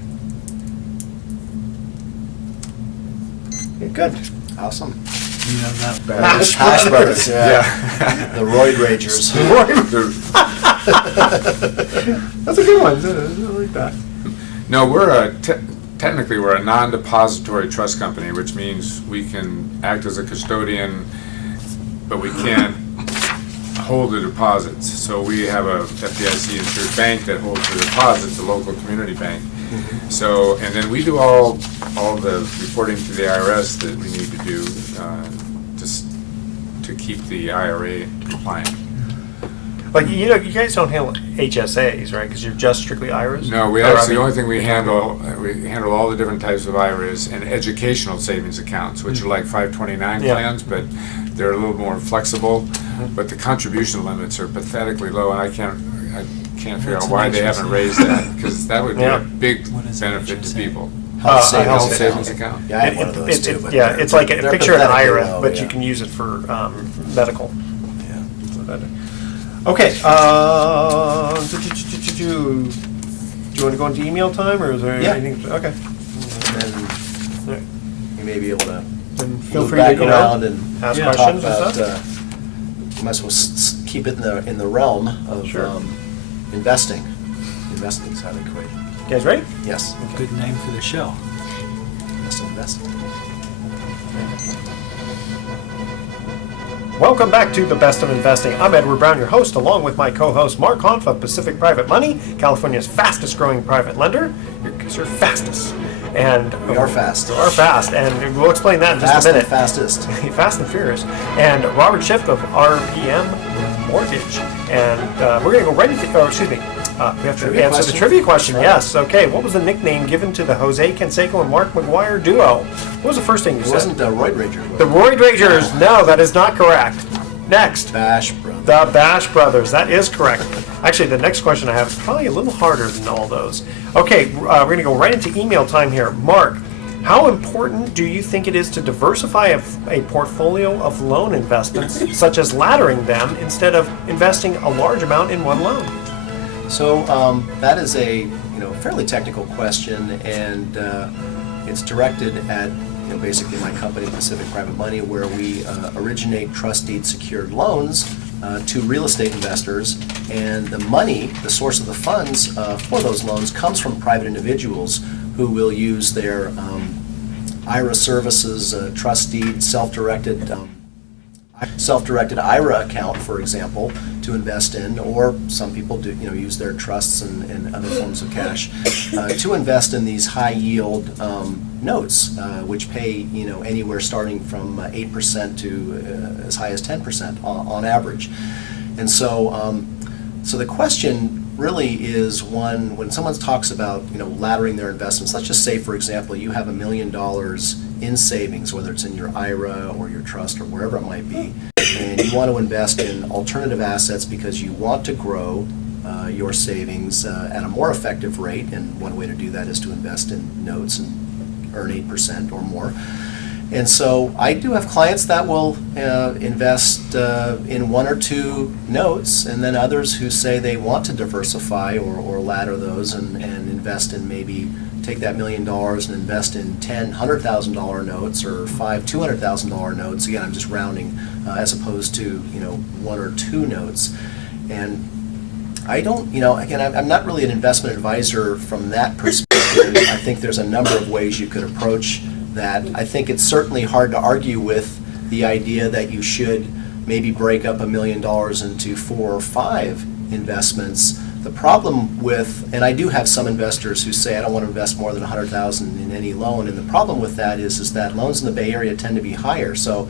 Good. Awesome. You have that. Hash Brothers, yeah. The Roid Ragers. That's a good one. I like that. No, technically we're a non-depository trust company, which means we can act as a custodian, but we can't hold the deposits. So we have a FDIC insured bank that holds the deposits, a local community bank. So, and then we do all the reporting to the IRS that we need to do to keep the IRA compliant. Like, you guys don't handle HSAs, right? Because you're just strictly IRAs? No, Or, I the mean, only thing we handle all the different types of IRAs and educational savings accounts, which are like 529 Yeah. plans, but they're a little more flexible. But the contribution limits are pathetically low, and I can't figure What's out an why they HSA? haven't raised that, because that would be Yeah. a big What is an benefit to HSA? people. Health Health savings savings account. account. Yeah, I have one of those too. but yeah, they're- it's like they're picture an pathetically IRA, low, but yeah. you can use it for medical. Yeah. Okay. Do you want to go into email time, or is there Yeah. anything? Okay. And then Right. you may be able to Then feel move free back to around and ask Yeah. talk questions and about, stuff. you might as well keep it in the realm of Sure. investing. Investing is highly equated. You guys ready? Yes. Good name for the show. Invest. Welcome back to the Best of Investing. I'm Edward Brown, your host, along with my co-host Mark Hanf of Pacific Private Money, California's fastest growing private lender. Because you're fastest. And We are fast. We are fast, and we'll explain that in just Fast a and minute. fastest. Fast and Furious. And Robert Schiff of RBM Mortgage. And we're going to go right into, We have to Trivia answer the question? trivia question, Right. yes. Okay, what was the nickname given to the Jose Canseco and Mark McGuire duo? What was the first thing you It said? wasn't Royd Rager. The Royd Ragers. No, that is not correct. Next. Bash Brothers. The Bash Brothers. That is correct. Actually, the next question I have is probably a little harder than all those. Okay, we're going to go right into email time here. Mark, how important do you think it is to diversify a portfolio of loan investments, such as laddering them instead of investing a large amount in one loan? So that is a fairly technical question, and it's directed at basically my company, Pacific Private Money, where we originate trust deed secured loans to real estate investors, and the money, the source of the funds for those loans, comes from private individuals who will use their IRA Services Trust Deed self-directed IRA account, for example, to invest in, or some people do use their trusts and other forms of cash to invest in these high yield notes, which pay anywhere starting from 8% to as high as 10% on average. And so so the question really is one, when someone talks about laddering their investments. Let's just say, for example, you have $1 million in savings, whether it's in your IRA or your trust or wherever it might be, and you want to invest in alternative assets because you want to grow your savings at a more effective rate. And one way to do that is to invest in notes and earn 8% or more. And so I do have clients that will invest in one or two notes, and then others who say they want to diversify or ladder those and invest in, maybe take that $1 million and invest in 10 $100,000 notes or 5 $200,000 notes. Again, I'm just rounding as opposed to one or two notes. And I don't, again, I'm not really an investment advisor from that perspective. I think there's a number of ways you could approach that. I think it's certainly hard to argue with the idea that you should maybe break up $1 million into 4 or 5 investments. The problem with, and I do have some investors who say I don't want to invest more than $100,000 in any loan, and the problem with that is that loans in the Bay Area tend to be higher. So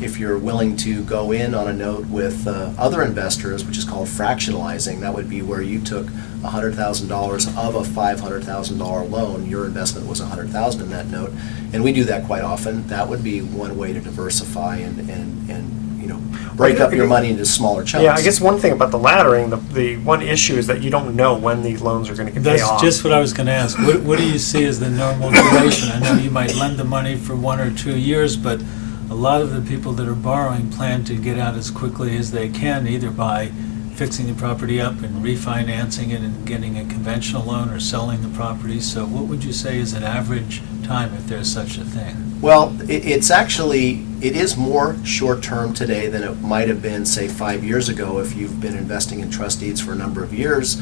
if you're willing to go in on a note with other investors, which is called fractionalizing, that would be where you took $100,000 of a $500,000 loan, your investment was $100,000 in that note, and we do that quite often. That would be one way to diversify and break up your money into smaller chunks. Yeah, I guess one thing about the laddering, the one issue is that you don't know when the loans are going to get paid off. That's just what I was going to ask. What do you see as the normal duration? I know you might lend the money for 1 or 2 years, but a lot of the people that are borrowing plan to get out as quickly as they can, either by fixing the property up and refinancing it and getting a conventional loan or selling the property. So what would you say is an average time, if there's such a thing? Well, it is more short-term today than it might have been, say, 5 years ago. If you've been investing in trust deeds for a number of years,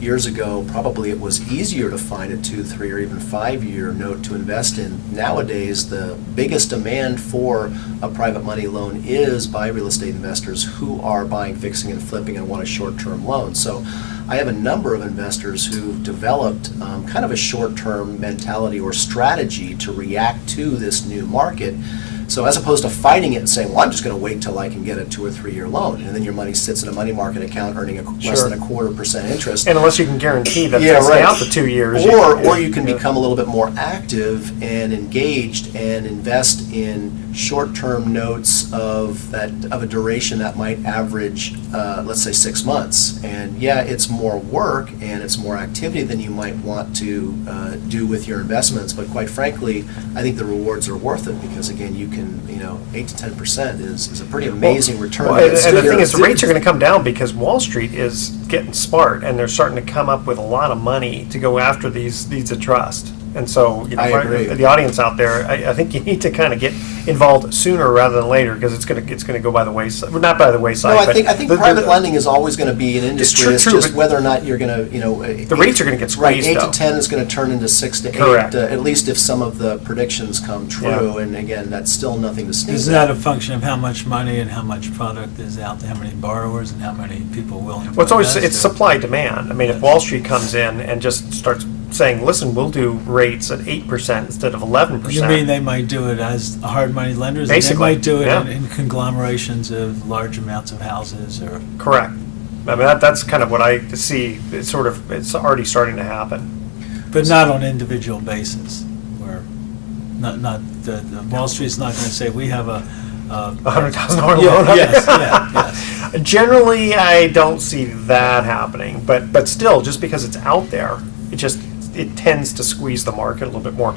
years ago, probably it was easier to find a 2, 3, or even 5-year note to invest in. Nowadays, the biggest demand for a private money loan is by real estate investors who are buying, fixing, and flipping and want a short-term loan. So I have a number of investors who've developed kind of a short-term mentality or strategy to react to this new market. So as opposed to fighting it and saying, well, I'm just going to wait till I can get a 2 or 3 year loan, and then your money sits in a money market account earning less than 0.25% interest. And unless you can guarantee that Yeah, they'll right. stay out the 2 years. Or you can become a little bit more active and engaged and invest in short-term notes of a duration that might average, let's say, 6 months. And yeah, it's more work and it's more activity than you might want to do with your investments. But quite frankly, I think the rewards are worth it because, again, you can, 8 to 10% is a pretty amazing return. Well, and the thing is, the rates are going to come down because Wall Street is getting smart, and they're starting to come up with a lot of money to go after these deeds of trust. And so, I for agree. the audience out there, I think you need to kind of get involved sooner rather than later because it's going to go by the wayside. Well, not by the wayside. No, I but think private lending is always going to be an industry. true, It's true, just but whether or not you're going to, the rates are going to get right, squeezed. 8 though. to 10 is going to turn into 6 to 8, Correct. at least if some of the predictions come true. Yeah. And again, that's still nothing to sneeze Is at. that a function of how much money and how much product is out there, how many borrowers and how many people willing to Well, it's always invest? it's Or- supply demand. I mean, if Wall Street comes in and just starts saying, "Listen, we'll do rates at 8% instead of 11%." You mean they might do it as hard money lenders? Basically, and they might do it yeah. in conglomerations of large amounts of houses or... Correct. I mean, that's kind of what I see. It's already starting to happen. But not on individual basis, where the Wall Street's not going to say, we have a $100,000 loan. Yes. Generally, I don't see that happening, but still, just because it's out there, it tends to squeeze the market a little bit more.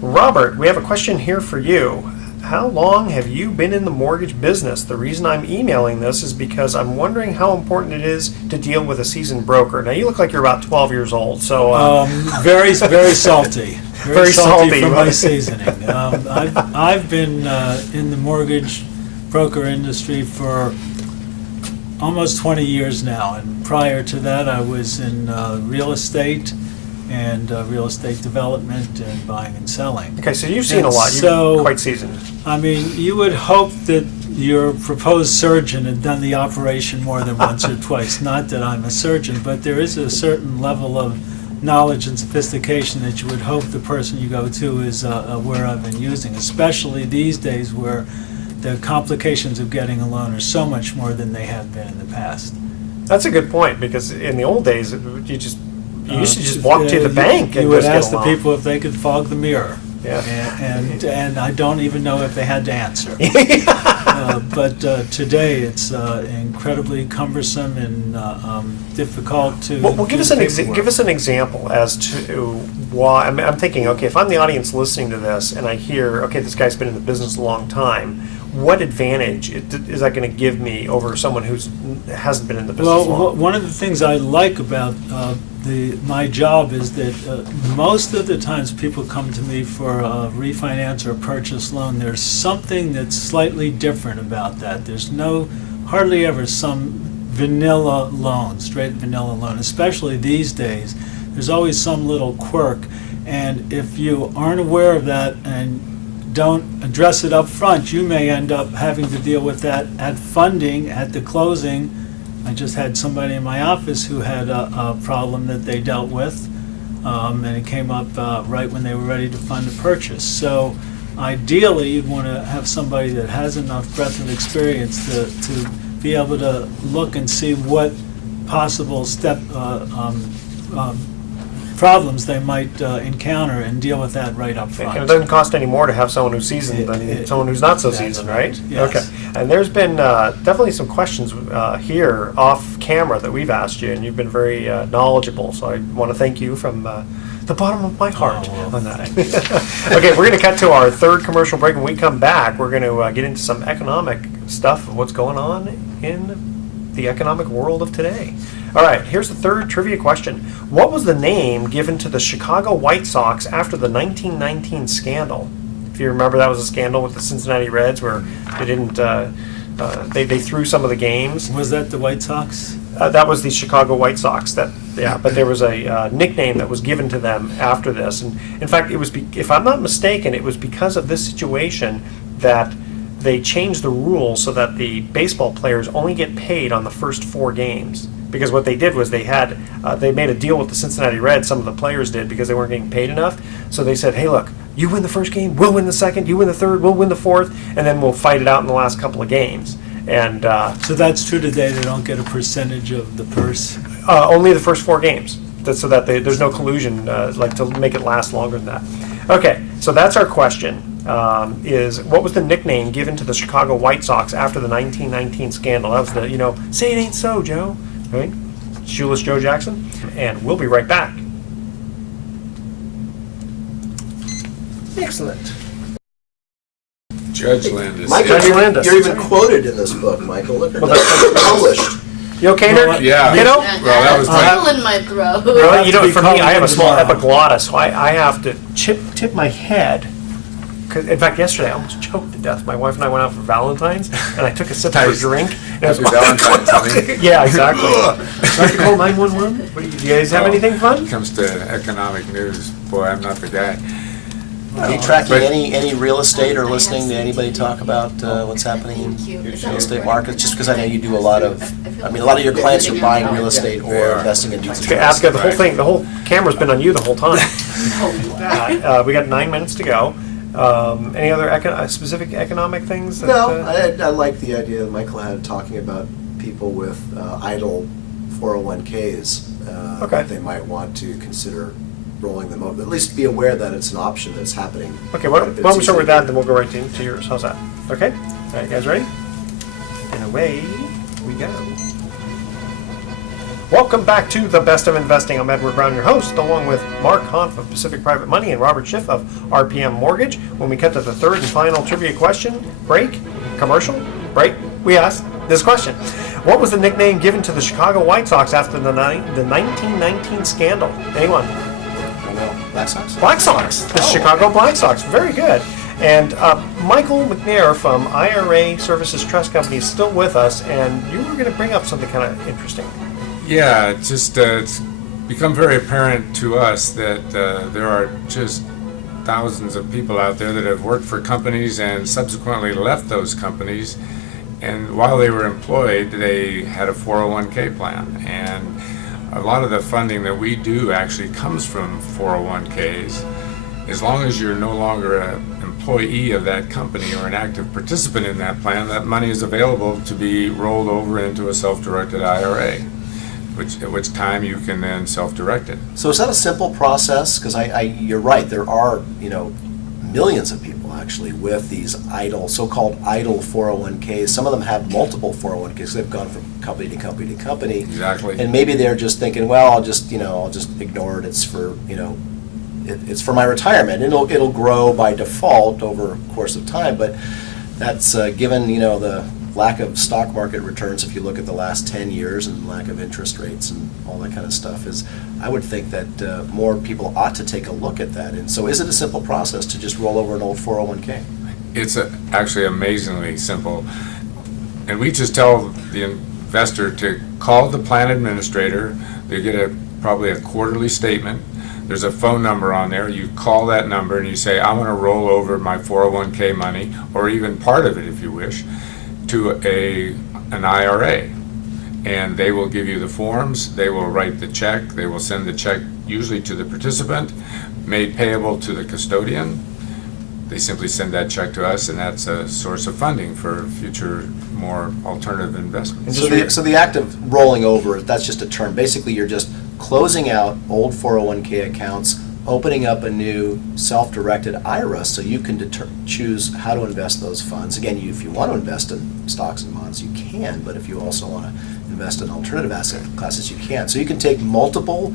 Robert, we have a question here for you. How long have you been in the mortgage business? The reason I'm emailing this is because I'm wondering how important it is to deal with a seasoned broker. Now, you look like you're about 12 years old, so... Very salty. Very salty for my seasoning. I've been in the mortgage broker industry for almost 20 years now, and prior to that I was in real estate and real estate development and buying and selling. Okay, so you've seen a lot. You're quite seasoned. I mean, you would hope that your proposed surgeon had done the operation more than once or twice. Not that I'm a surgeon, but there is a certain level of knowledge and sophistication that you would hope the person you go to is aware of and using, especially these days where the complications of getting a loan are so much more than they have been in the past. That's a good point, because in the old days, you used to just walk to the bank and you would just get ask a the loan. people if they could fog the mirror. Yeah. And I don't even know if they had to answer. But today it's incredibly cumbersome and difficult to. Well, give do us the an paperwork. give us an example as to why. I'm thinking, okay, if I'm the audience listening to this and I hear, okay, this guy's been in the business a long time, what advantage is that going to give me over someone who hasn't been in the business long? One of the things I like about my job is that most of the times people come to me for a refinance or a purchase loan, there's something that's slightly different about that. There's hardly ever some vanilla loan, straight vanilla loan, especially these days. There's always some little quirk, and if you aren't aware of that and don't address it up front, you may end up having to deal with that at funding, at the closing. I just had somebody in my office who had a problem that they dealt with, and it came up right when they were ready to fund a purchase. So ideally, you'd want to have somebody that has enough breadth of experience to be able to look and see what possible problems they might encounter and deal with that right up front. And it doesn't cost any more to have someone who's seasoned than someone who's not so That's seasoned, right, right? yes. Okay. And there's been definitely some questions here off camera that we've asked you, and you've been very knowledgeable. So I want to thank you from the bottom of my heart on that. Okay, we're going to cut to our third commercial break. When we come back, we're going to get into some economic stuff of what's going on in the economic world of today. All right, here's the third trivia question. What was the name given to the Chicago White Sox after the 1919 scandal? If you remember, that was a scandal with the Cincinnati Reds where they didn't, they threw some of the games. Was that the White Sox? That was the Chicago White Sox. But there was a nickname that was given to them after this. And in fact, it was, if I'm not mistaken, it was because of this situation that they changed the rules so that the baseball players only get paid on the first 4 games. Because what they did was they made a deal with the Cincinnati Reds, some of the players did, because they weren't getting paid enough. So they said, hey, look, you win the first game, we'll win the second, you win the third, we'll win the fourth, and then we'll fight it out in the last couple of games. And So that's true today, they don't get a percentage of the purse? only the first 4 games, so that there's no collusion, to make it last longer than that. Okay, so that's our question. Is what was the nickname given to the Chicago White Sox after the 1919 scandal? That was the, say it ain't so, Joe. Right? Shoeless Joe Jackson. And we'll be right back. Excellent. Judge Landis. Michael, Judge Landis. you're even quoted in this book, Michael. Look at Well, that. Published. You okay, Nick? Yeah. You know? Well, that was my- tickle in my throat. Really? to be For me, calling I have a in small tomorrow. epiglottis, so I have to tip my head. 'Cause, in fact, yesterday I almost choked to death. My wife and I went out for Valentine's, and I took a sip of a Nice. drink. And it was Happy Valentine's, honey. Yeah, exactly. Do I have to call 911? Do you guys have anything When fun? it comes to economic news, boy, I'm not the guy. Are you tracking But- any real estate or listening to anybody talk about what's happening in real estate markets? Just because I know you do a lot of your clients are buying real estate or investing in mutual Okay, funds. Aska, the whole camera's been on you the whole time. We got 9 minutes to go. Any other specific economic things? No, I like the idea that Michael had talking about people with idle 401ks, Okay. they might want to consider rolling them over. At least be aware that it's an option that's happening. Okay, why quite a bit don't we start with that, seasonally. then we'll go right to yours. How's that? Okay? All right, you guys ready? And away we go. Welcome back to The Best of Investing. I'm Edward Brown, your host, along with Mark Hanf of Pacific Private Money and Robert Schiff of RPM Mortgage. When we cut to the third and final trivia question, commercial break, we asked this question. What was the nickname given to the Chicago White Sox after the 1919 scandal? Anyone? I don't know. Black Sox? Black Sox. The Oh. Chicago Black Sox. Very good. And Michael McNair from IRA Services Trust Company is still with us, and you were going to bring up something kind of interesting. Yeah, it's become very apparent to us that there are just thousands of people out there that have worked for companies and subsequently left those companies. And while they were employed, they had a 401k plan. And a lot of the funding that we do actually comes from 401ks. As long as you're no longer an employee of that company or an active participant in that plan, that money is available to be rolled over into a self-directed IRA. At which time you can then self-direct it. So is that a simple process? Because you're right, there are, millions of people actually with these so-called idle 401ks. Some of them have multiple 401ks. They've gone from company to company to company. Exactly. And maybe they're just thinking, well, I'll just ignore it. It's for, it's for my retirement. It'll grow by default over the course of time, but that's given, the lack of stock market returns, if you look at the last 10 years, and lack of interest rates and all that kind of stuff, I would think that more people ought to take a look at that. And so is it a simple process to just roll over an old 401k? It's actually amazingly simple. And we just tell the investor to call the plan administrator. They get probably a quarterly statement. There's a phone number on there. You call that number and you say, I want to roll over my 401k money, or even part of it if you wish, to an IRA. And they will give you the forms, they will write the check, they will send the check usually to the participant, made payable to the custodian. They simply send that check to us, and that's a source of funding for future, more alternative investments. So the act of rolling over, that's just a term. Basically, you're just closing out old 401k accounts, opening up a new self-directed IRA so you can choose how to invest those funds. Again, if you want to invest in stocks and bonds, you can, but if you also want to invest in alternative asset classes, you can. So you can take multiple,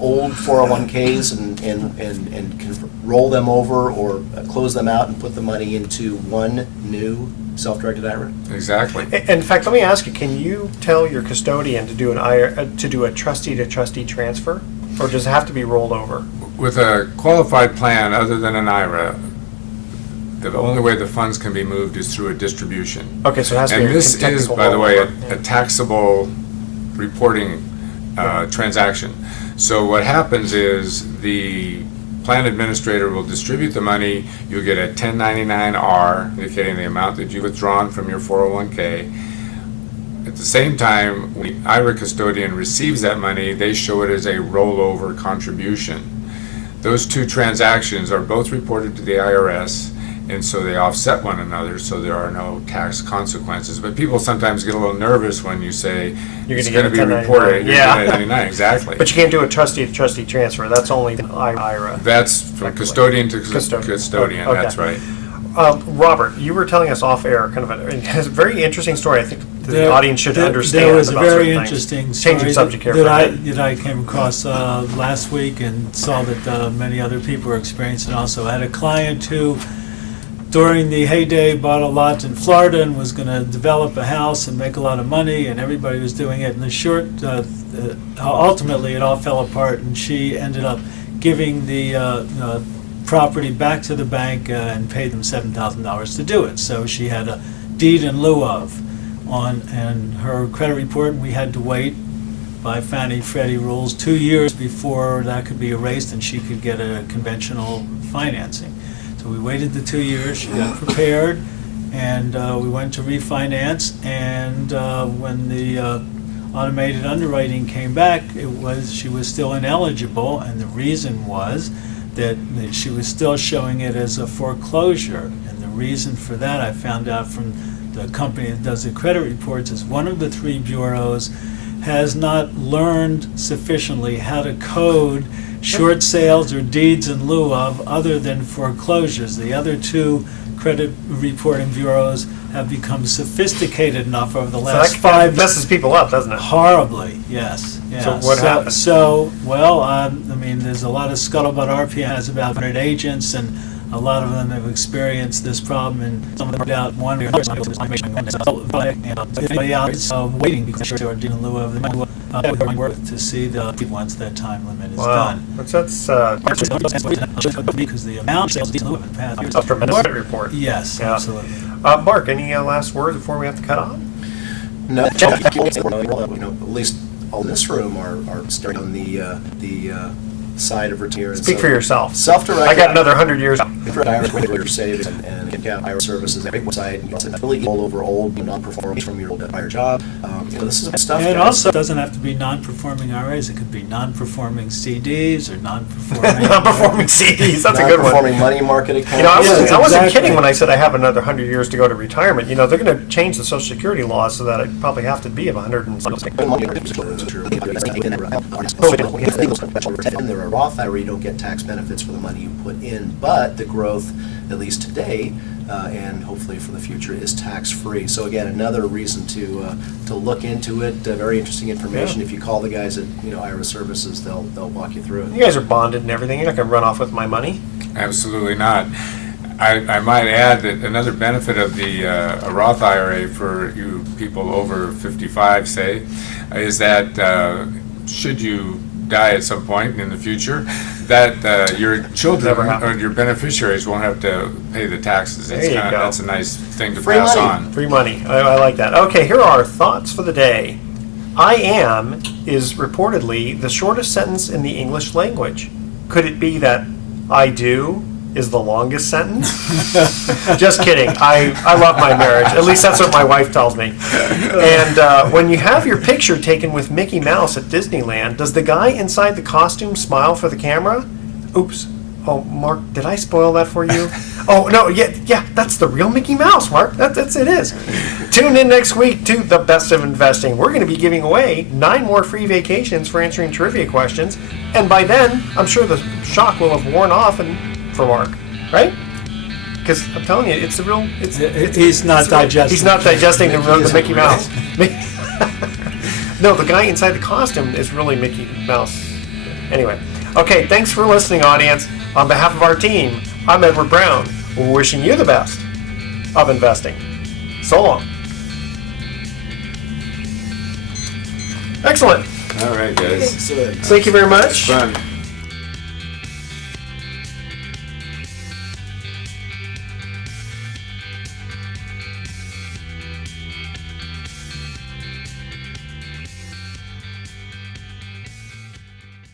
old 401ks and can roll them over or close them out and put the money into one new self-directed IRA. Exactly. In fact, let me ask you, can you tell your custodian to do a trustee-to-trustee transfer, or does it have to be rolled over? With a qualified plan other than an IRA, the only way the funds can be moved is through a distribution. Okay, so it has to be And a this is, technical by the way, rollover. a taxable reporting transaction. So what happens is the plan administrator will distribute the money. You'll get a 1099-R indicating the amount that you've withdrawn from your 401k. At the same time, when the IRA custodian receives that money, they show it as a rollover contribution. Those two transactions are both reported to the IRS, and so they offset one another, so there are no tax consequences. But people sometimes get a little nervous when you say You're it's gonna going to get be a reported. 1099. You're Yeah. going to 99, exactly. But you can't do a trustee-to-trustee transfer. That's only IRA. That's from custodian to Custodian. custodian. Okay. That's right. Robert, you were telling us off air kind of a very interesting story. I think the audience should understand. There was a about very certain things. interesting story Changing subject here for that a minute. I came across last week and saw that many other people were experiencing also. I had a client who, during the heyday, bought a lot in Florida and was going to develop a house and make a lot of money, and everybody was doing it. And ultimately, it all fell apart, and she ended up giving the property back to the bank and paid them $7,000 to do it. So she had a deed in lieu of and her credit report. We had to wait by Fannie Freddie rules 2 years before that could be erased and she could get a conventional financing. So we waited the 2 years. She got prepared, and we went to refinance. And when the automated underwriting came back, she was still ineligible, and the reason was that she was still showing it as a foreclosure. And the reason for that, I found out from the company that does the credit reports, is one of the three bureaus has not learned sufficiently how to code short sales or deeds in lieu of other than foreclosures. The other two credit reporting bureaus have become sophisticated enough over the So last that 5 messes people up, doesn't it? Horribly, yes. Yeah. So what happened? Well, I mean, there's a lot of scuttlebutt. RPM has about 100 agents, and a lot of them have experienced this problem, and some of them are out one or another. Waiting because they're dealing in lieu of the money worth to see the once that time limit is Wow. done. That's Because the amount of sales in lieu of in the past years. a tremendous report. Yes, Yeah. absolutely. Mark, any last words before we have to cut on? No, at least all in this room are staring on the side of retirement. Speak for yourself. Self-directed. I got another 100 years. IRA Savings and IRA Services, a great website. It's really all over old non-performers from your old prior job. This is stuff. And it guys. also doesn't have to be non-performing IRAs. It could be non-performing CDs or non-performing. Non-performing CDs. That's a good one. Non-performing money market account. I Yes, wasn't exactly. kidding when I said I have another 100 years to go to retirement. They're going to change the Social Security laws so that I probably have to be of 100 and something. They're a Roth IRA, you don't get tax benefits for the money you put in, but the growth, at least today, and hopefully for the future, is tax-free. So again, another reason to look into it. Very interesting information. Yeah. If you call the guys at IRA Services, they'll walk you through it. You guys are bonded and everything. You're not going to run off with my money. Absolutely not. I might add that another benefit of the a Roth IRA for you people over 55, say, is that should you die at some point in the future, that your children Never happen. or your beneficiaries won't have to pay the taxes. There you go. That's a nice thing to Free pass money. on. Free money. I like that. Okay, here are our thoughts for the day. I am is reportedly the shortest sentence in the English language. Could it be that I do is the longest sentence? Just kidding. I love my marriage. At least that's what my wife tells me. And when you have your picture taken with Mickey Mouse at Disneyland, does the guy inside the costume smile for the camera? Oops. Oh, Mark, did I spoil that for you? Oh, no, yeah, that's the real Mickey Mouse, Mark. That's it is. Tune in next week to The Best of Investing. We're going to be giving away 9 more free vacations for answering trivia questions. And by then, I'm sure the shock will have worn off for Mark, right? Because I'm telling you, it's the real. He's not digesting. He's not digesting the Mickey Mouse. No, the guy inside the costume is really Mickey Mouse. Anyway, okay, thanks for listening, audience. On behalf of our team, I'm Edward Brown. We're wishing you the best of investing. So long. Excellent. All right, guys. Excellent. Thank you very much. Fun.